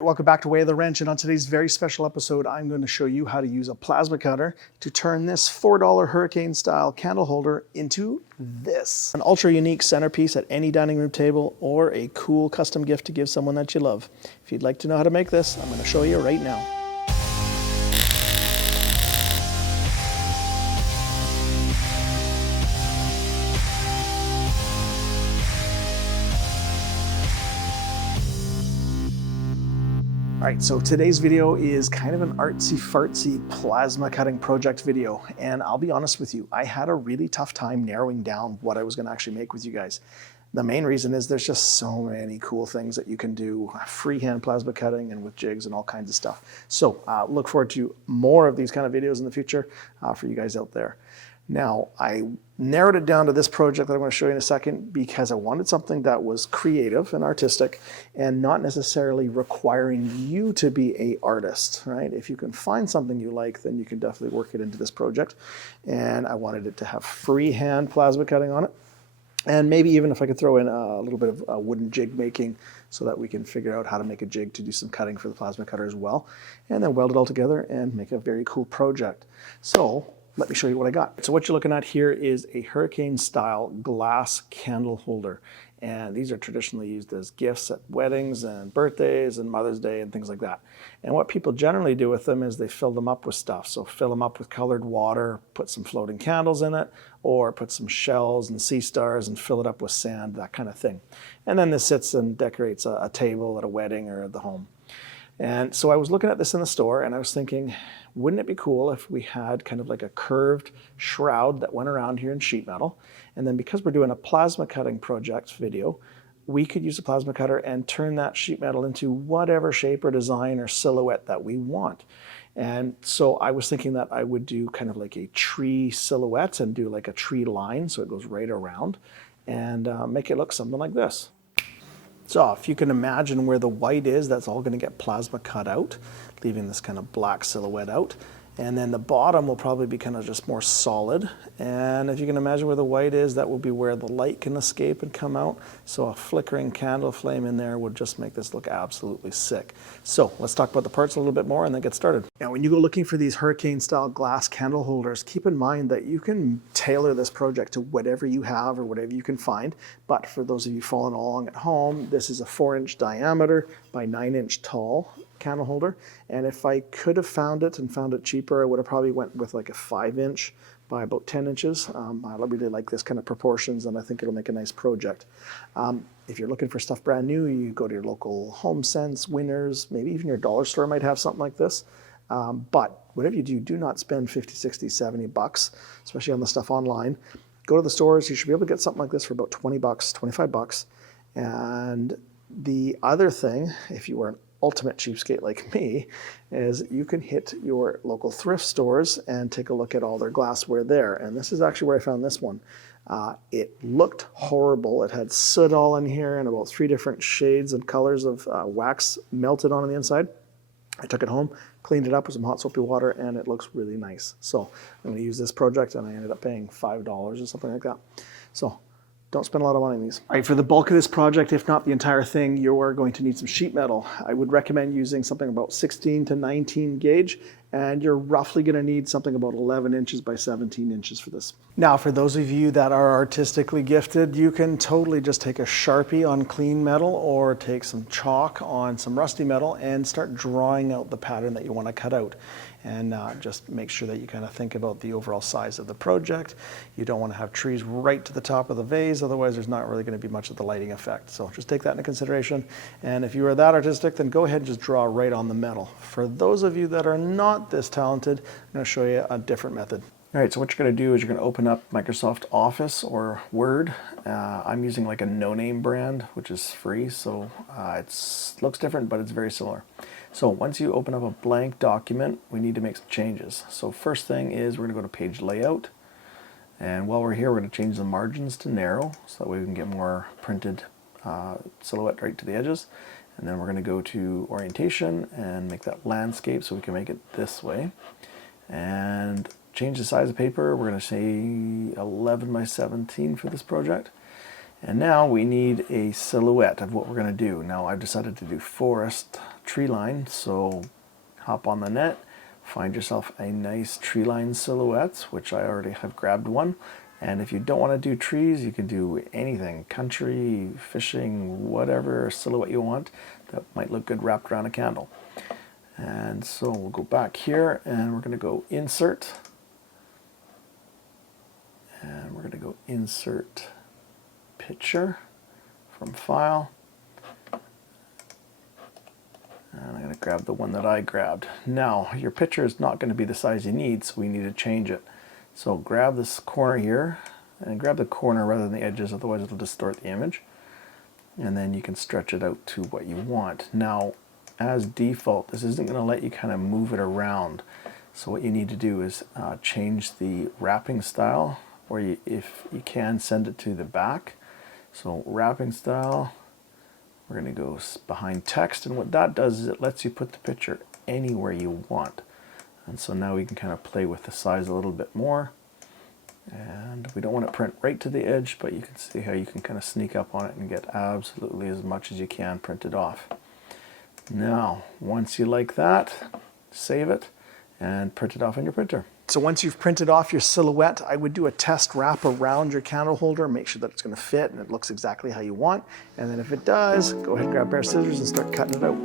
Welcome back to Way of the Wrench, and on today's very special episode, I'm going to show you how to use a plasma cutter to turn this $4 hurricane-style candle holder into this. An ultra unique centerpiece at any dining room table or a cool custom gift to give someone that you love. If you'd like to know how to make this, I'm going to show you right now. Alright, so today's video is kind of an artsy-fartsy plasma cutting project video, and I'll be honest with you, I had a really tough time narrowing down what I was going to actually make with you guys. The main reason is there's just so many cool things that you can do freehand plasma cutting and with jigs and all kinds of stuff. So look forward to more of these kind of videos in the future for you guys out there. Now, I narrowed it down to this project that I'm going to show you in a second because I wanted something that was creative and artistic and not necessarily requiring you to be an artist, right? If you can find something you like, then you can definitely work it into this project. And I wanted it to have freehand plasma cutting on it. And maybe even if I could throw in a little bit of wooden jig making so that we can figure out how to make a jig to do some cutting for the plasma cutter as well. And then weld it all together and make a very cool project. So let me show you what I got. So what you're looking at here is a hurricane-style glass candle holder. And these are traditionally used as gifts at weddings and birthdays and Mother's Day and things like that. And what people generally do with them is they fill them up with stuff. So fill them up with colored water, put some floating candles in it, or put some shells and sea stars and fill it up with sand, that kind of thing. And then this sits and decorates a table at a wedding or at the home. And so I was looking at this in the store and I was thinking, wouldn't it be cool if we had kind of like a curved shroud that went around here in sheet metal? And then because we're doing a plasma cutting project video, we could use a plasma cutter and turn that sheet metal into whatever shape or design or silhouette that we want. And so I was thinking that I would do kind of like a tree silhouette and do like a tree line so it goes right around and make it look something like this. So if you can imagine where the white is, that's all going to get plasma cut out, leaving this kind of black silhouette out. And then the bottom will probably be kind of just more solid. And if you can imagine where the white is, that will be where the light can escape and come out. So a flickering candle flame in there would just make this look absolutely sick. So let's talk about the parts a little bit more and then get started. Now, when you go looking for these hurricane-style glass candle holders, keep in mind that you can tailor this project to whatever you have or whatever you can find. But for those of you following along at home, this is a 4-inch diameter by 9-inch tall candle holder, and if I could have found it cheaper, I would have probably went with like a 5-inch by about 10 inches. I really like this kind of proportions, and I think it'll make a nice project. If you're looking for stuff brand new, you go to your local Home Sense, Winners, maybe even your dollar store might have something like this. But whatever you do, do not spend 50, 60, 70 bucks, especially on the stuff online. Go to the stores. You should be able to get something like this for about 20 bucks, 25 bucks. And the other thing, if you were an ultimate cheapskate like me, is you can hit your local thrift stores and take a look at all their glassware there. And this is actually where I found this one. It looked horrible. It had soot all in here and about 3 different shades and colors of wax melted on the inside. I took it home, cleaned it up with some hot soapy water, and it looks really nice. So I'm going to use this project, and I ended up paying $5 or something like that. So don't spend a lot of money on these. All right, for the bulk of this project, if not the entire thing, you are going to need some sheet metal. I would recommend using something about 16 to 19 gauge, and you're roughly going to need something about 11 inches by 17 inches for this. Now, for those of you that are artistically gifted, you can totally just take a Sharpie on clean metal or take some chalk on some rusty metal and start drawing out the pattern that you want to cut out. And just make sure that you kind of think about the overall size of the project. You don't want to have trees right to the top of the vase, otherwise there's not really going to be much of the lighting effect. So just take that into consideration. And if you are that artistic, then go ahead and just draw right on the metal. For those of you that are not this talented, I'm going to show you a different method. All right, so what you're going to do is you're going to open up Microsoft Office or Word. I'm using like a no-name brand, which is free, so it looks different, but it's very similar. So once you open up a blank document, we need to make some changes. So first thing is we're going to go to Page Layout, and while we're here, we're going to change the margins to narrow, so that way we can get more printed silhouette right to the edges. And then we're going to go to Orientation and make that landscape, so we can make it this way. And change the size of paper. We're going to say 11 by 17 for this project. And now we need a silhouette of what we're going to do. Now I've decided to do forest tree line. So hop on the net, find yourself a nice tree line silhouette, which I already have grabbed one. And if you don't want to do trees, you can do anything, country, fishing, whatever silhouette you want that might look good wrapped around a candle. And so we'll go back here and we're going to go insert. And we're going to go insert picture from file. And I'm going to grab the one that I grabbed. Now, your picture is not going to be the size you need, so we need to change it. So grab this corner here, and grab the corner rather than the edges, otherwise it'll distort the image. And then you can stretch it out to what you want. Now, as default, this isn't going to let you kind of move it around. So what you need to do is change the wrapping style, or if you can, send it to the back. So wrapping style, we're going to go behind text, and what that does is it lets you put the picture anywhere you want. And so now we can kind of play with the size a little bit more. And we don't want to print right to the edge, but you can see how you can kind of sneak up on it and get absolutely as much as you can printed off. Now, once you like that, save it and print it off on your printer. So once you've printed off your silhouette, I would do a test wrap around your candle holder, make sure that it's going to fit and it looks exactly how you want. And then if it does, go ahead and grab a pair of scissors and start cutting it out.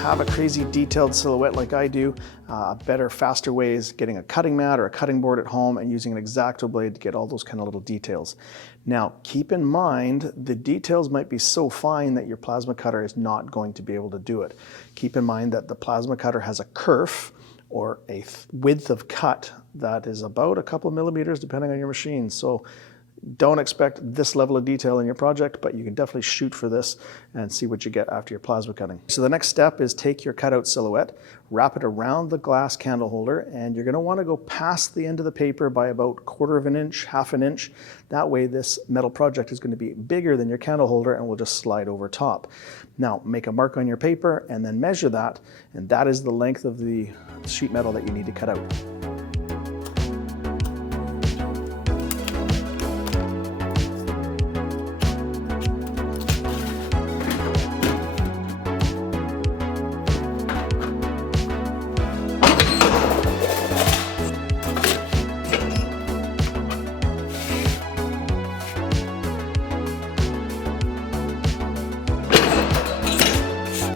Have a crazy detailed silhouette like I do, better, faster ways, getting a cutting mat or a cutting board at home and using an X-Acto blade to get all those kind of little details. Now, keep in mind, the details might be so fine that your plasma cutter is not going to be able to do it. Keep in mind that the plasma cutter has a kerf, or a width of cut, that is about a couple millimeters depending on your machine. So don't expect this level of detail in your project, but you can definitely shoot for this and see what you get after your plasma cutting. So the next step is take your cutout silhouette, wrap it around the glass candle holder, and you're going to want to go past the end of the paper by about 1/4 of an inch, 1/2 an inch. That way this metal project is going to be bigger than your candle holder and will just slide over top. Now make a mark on your paper and then measure that, and that is the length of the sheet metal that you need to cut out.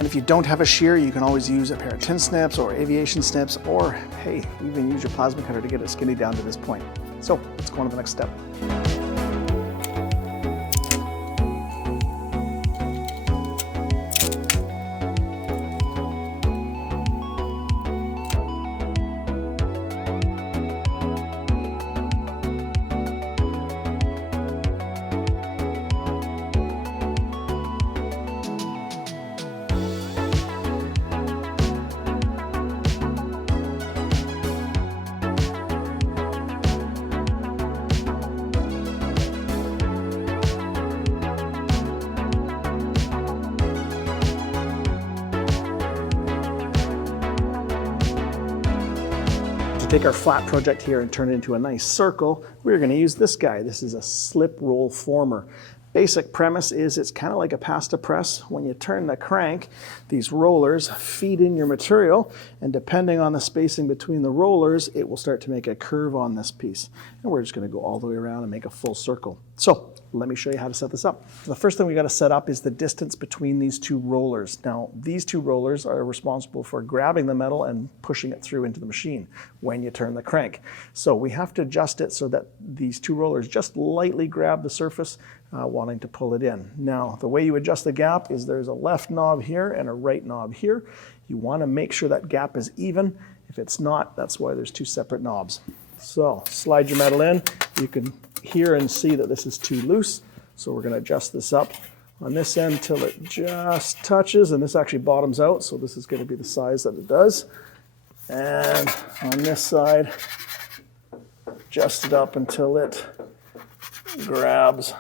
If you don't have a shear, you can always use a pair of tin snips or aviation snips, or hey, even use your plasma cutter to get it skinny down to this point. So let's go on to the next step. To take our flat project here and turn it into a nice circle, we're going to use this guy. This is a slip roll former. Basic premise is it's kind of like a pasta press. When you turn the crank, these rollers feed in your material, and depending on the spacing between the rollers, it will start to make a curve on this piece. And we're just going to go all the way around and make a full circle. So let me show you how to set this up. The first thing we got to set up is the distance between these two rollers. Now, these two rollers are responsible for grabbing the metal and pushing it through into the machine when you turn the crank. So we have to adjust it so that these two rollers just lightly grab the surface, wanting to pull it in. Now, the way you adjust the gap is there's a left knob here and a right knob here. You want to make sure that gap is even. If it's not, that's why there's two separate knobs. So slide your metal in. You can hear and see that this is too loose. So we're going to adjust this up on this end till it just touches, and this actually bottoms out. So this is going to be the size that it does. And on this side, adjust it up until it grabs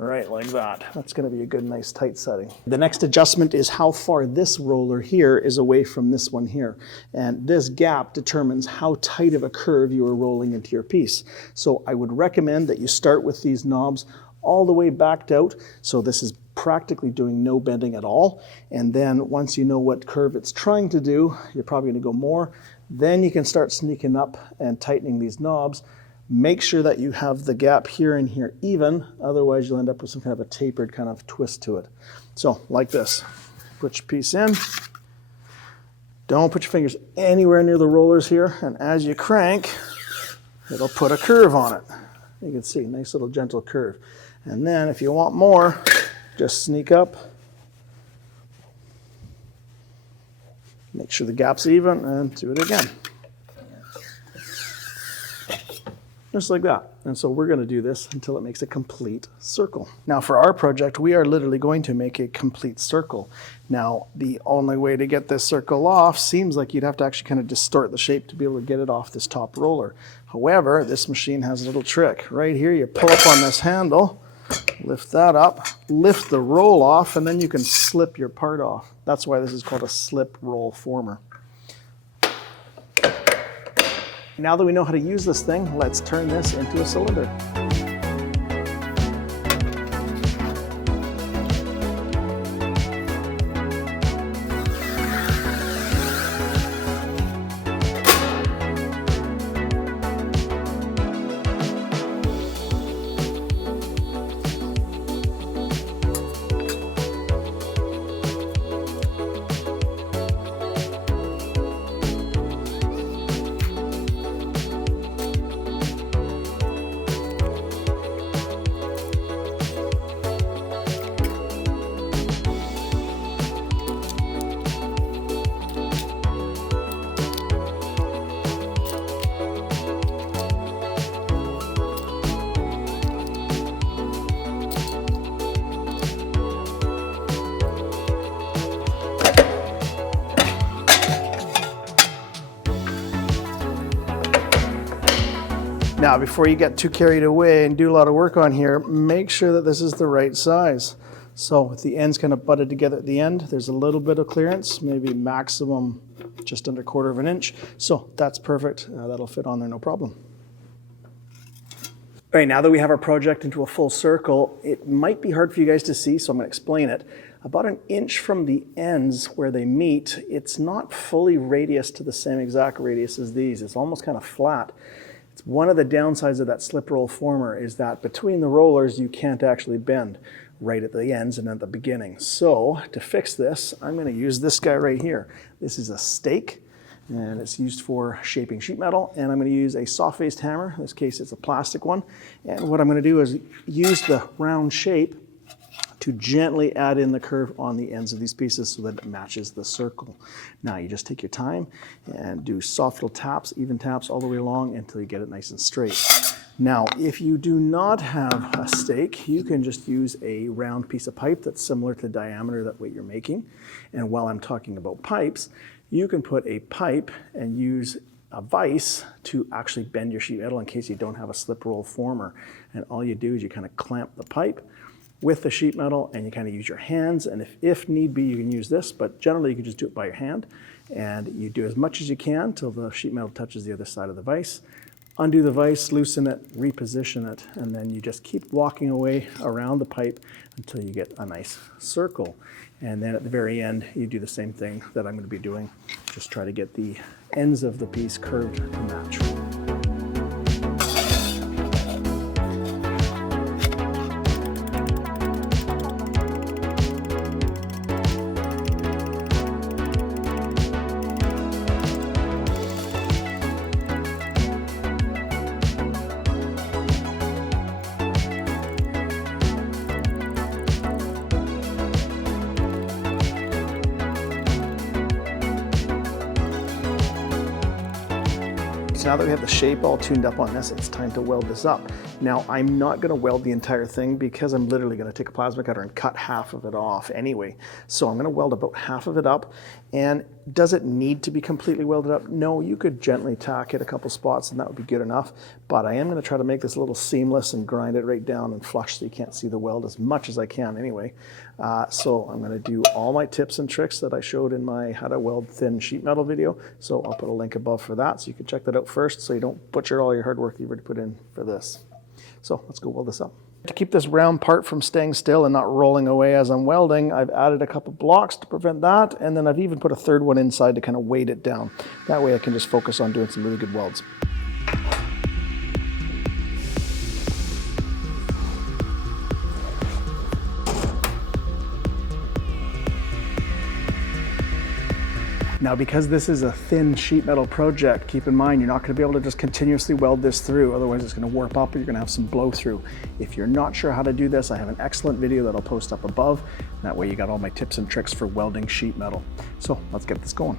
Right, like that. That's going to be a good, nice, tight setting. The next adjustment is how far this roller here is away from this one here. And this gap determines how tight of a curve you are rolling into your piece. So I would recommend that you start with these knobs all the way backed out. So this is practically doing no bending at all. And then once you know what curve it's trying to do, you're probably going to go more. Then you can start sneaking up and tightening these knobs. Make sure that you have the gap here and here even, otherwise you'll end up with some kind of a tapered kind of twist to it. So like this, put your piece in. Don't put your fingers anywhere near the rollers here, and as you crank, it'll put a curve on it. You can see, nice little gentle curve. And then if you want more, just sneak up. Make sure the gap's even and do it again. Just like that. And so we're going to do this until it makes a complete circle. Now for our project, we are literally going to make a complete circle. Now the only way to get this circle off seems like you'd have to actually kind of distort the shape to be able to get it off this top roller. However, this machine has a little trick. Right here, you pull up on this handle, lift that up, lift the roll off, and then you can slip your part off. That's why this is called a slip roll former. Now that we know how to use this thing, let's turn this into a cylinder. Now, before you get too carried away and do a lot of work on here, make sure that this is the right size. So with the ends kind of butted together at the end, there's a little bit of clearance, maybe maximum just under 1/4 of an inch. So that's perfect. That'll fit on there, no problem. All right, now that we have our project into a full circle, it might be hard for you guys to see, so I'm going to explain it. About 1 inch from the ends where they meet, it's not fully radius to the same exact radius as these. It's almost kind of flat. It's one of the downsides of that slip roll former is that between the rollers, you can't actually bend right at the ends and at the beginning. So to fix this, I'm going to use this guy right here. This is a stake, and it's used for shaping sheet metal, and I'm going to use a soft-faced hammer. In this case, it's a plastic one. And what I'm going to do is use the round shape to gently add in the curve on the ends of these pieces so that it matches the circle. Now you just take your time and do soft little taps, even taps all the way along until you get it nice and straight. Now, if you do not have a stake, you can just use a round piece of pipe that's similar to the diameter that what you're making. And while I'm talking about pipes, you can put a pipe and use a vise to actually bend your sheet metal in case you don't have a slip roll former. And all you do is you kind of clamp the pipe with the sheet metal and you kind of use your hands, and if need be you can use this, but generally you can just do it by your hand, and you do as much as you can till the sheet metal touches the other side of the vise. Undo the vise, loosen it, reposition it, and then you just keep walking away around the pipe until you get a nice circle. And then at the very end you do the same thing that I'm going to be doing. Just try to get the ends of the piece curved to match. So now that we have the shape all tuned up on this, it's time to weld this up. Now, I'm not gonna weld the entire thing because I'm literally gonna take a plasma cutter and cut half of it off anyway. So I'm gonna weld about half of it up. And does it need to be completely welded up? No, you could gently tack it a couple spots and that would be good enough. But I am gonna try to make this a little seamless and grind it right down and flush so you can't see the weld as much as I can anyway. So I'm gonna do all my tips and tricks that I showed in my how to weld thin sheet metal video. So I'll put a link above for that so you can check that out first so you don't butcher all your hard work you've already put in for this. So let's go weld this up. To keep this round part from staying still and not rolling away as I'm welding, I've added a couple blocks to prevent that, and then I've even put a third one inside to kind of weight it down. That way I can just focus on doing some really good welds. Now, because this is a thin sheet metal project, keep in mind you're not going to be able to just continuously weld this through, otherwise it's going to warp up or you're going to have some blow through. If you're not sure how to do this, I have an excellent video that I'll post up above. That way you got all my tips and tricks for welding sheet metal. So let's get this going.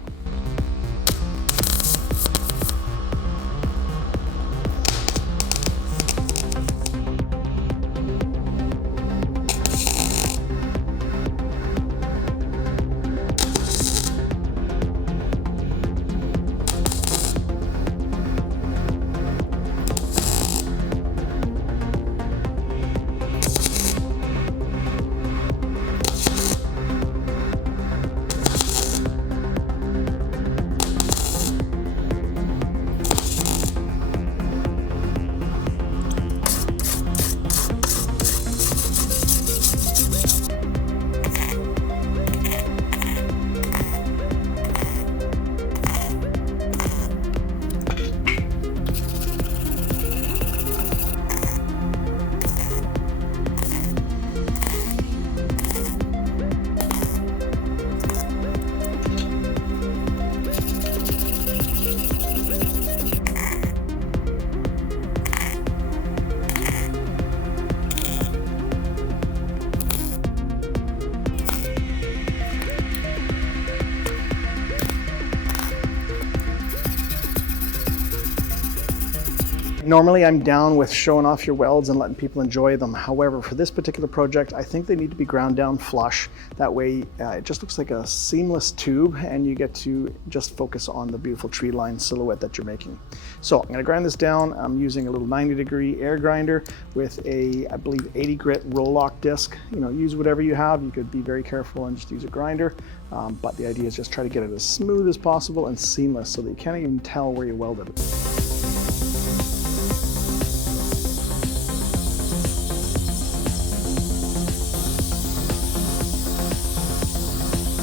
Normally I'm down with showing off your welds and letting people enjoy them. However, for this particular project, I think they need to be ground down flush. That way it just looks like a seamless tube and you get to just focus on the beautiful tree line silhouette that you're making. So I'm gonna grind this down. I'm using a little 90-degree air grinder with a, I believe, 80 grit roll lock disc. You know, use whatever you have. You could be very careful and just use a grinder. But the idea is just try to get it as smooth as possible and seamless so that you can't even tell where you welded it.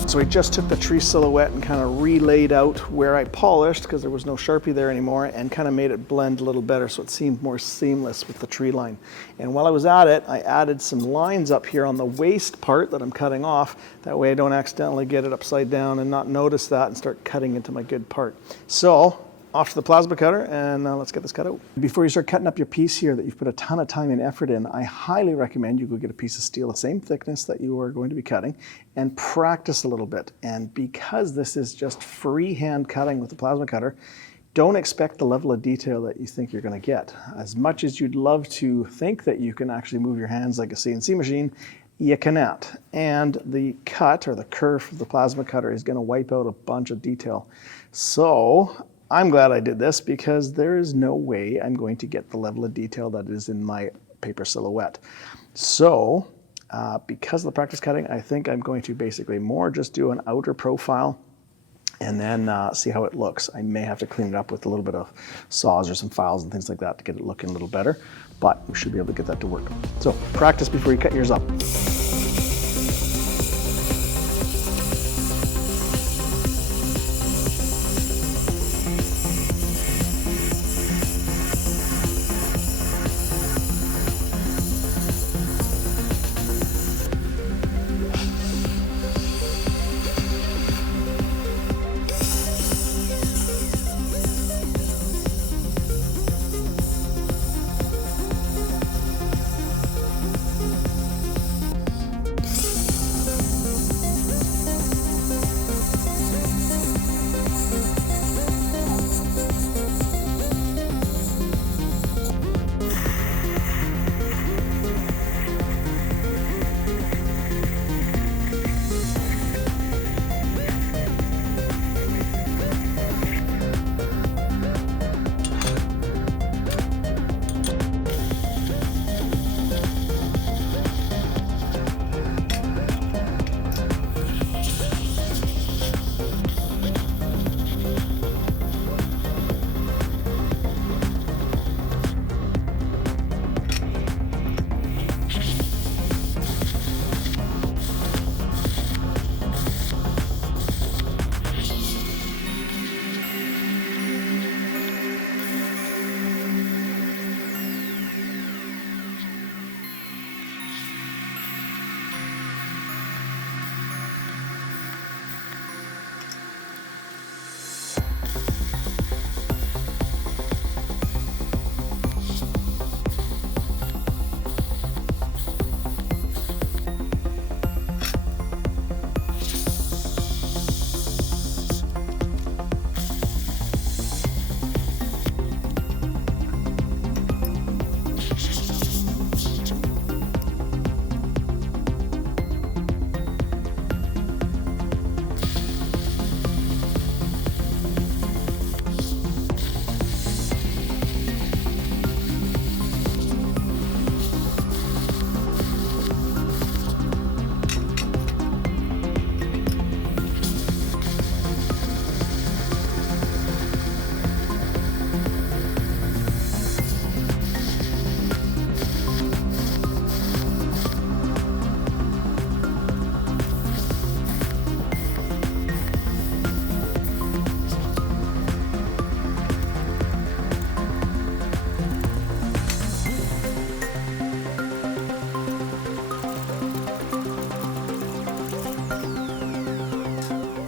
So I just took the tree silhouette and kind of relayed out where I polished, because there was no Sharpie there anymore, and kind of made it blend a little better so it seemed more seamless with the tree line. And while I was at it, I added some lines up here on the waist part that I'm cutting off. That way I don't accidentally get it upside down and not notice that and start cutting into my good part. So off to the plasma cutter and let's get this cut out. Before you start cutting up your piece here that you've put a ton of time and effort in, I highly recommend you go get a piece of steel the same thickness that you are going to be cutting and practice a little bit. And because this is just freehand cutting with the plasma cutter, don't expect the level of detail that you think you're going to get. As much as you'd love to think that you can actually move your hands like a CNC machine, you cannot. And the cut or the curve of the plasma cutter is going to wipe out a bunch of detail. So I'm glad I did this because there is no way I'm going to get the level of detail that is in my paper silhouette. So because of the practice cutting, I think I'm going to basically more just do an outer profile and then see how it looks. I may have to clean it up with a little bit of saws or some files and things like that to get it looking a little better, but we should be able to get that to work. So practice before you cut yours up.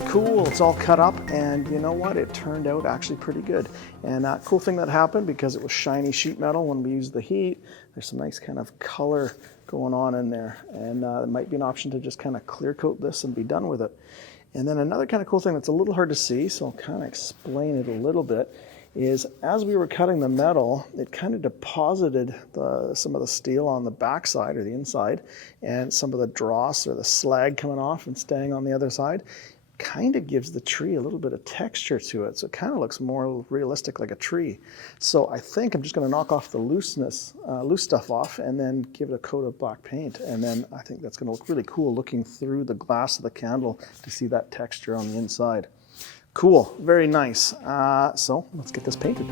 Cool, it's all cut up, and you know what? It turned out actually pretty good. And cool thing that happened, because it was shiny sheet metal when we used the heat, there's some nice kind of color going on in there. And it might be an option to just kind of clear coat this and be done with it. And then another kind of cool thing that's a little hard to see, so I'll kind of explain it a little bit, is as we were cutting the metal, it kind of deposited some of the steel on the backside or the inside, and some of the dross or the slag coming off and staying on the other side kind of gives the tree a little bit of texture to it. So it kind of looks more realistic like a tree. So I think I'm just going to knock off the loose stuff off and then give it a coat of black paint. And then I think that's going to look really cool looking through the glass of the candle to see that texture on the inside. Cool, very nice. So let's get this painted.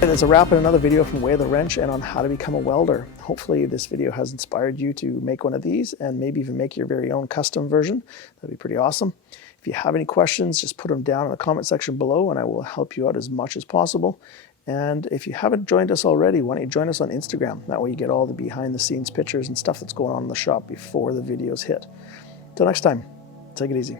That's a wrap in another video from Way of the Wrench and on how to become a welder. Hopefully this video has inspired you to make one of these and maybe even make your very own custom version. That'd be pretty awesome. If you have any questions, just put them down in the comment section below and I will help you out as much as possible. And if you haven't joined us already, why don't you join us on Instagram? That way you get all the behind the scenes pictures and stuff that's going on in the shop before the videos hit. Till next time, take it easy.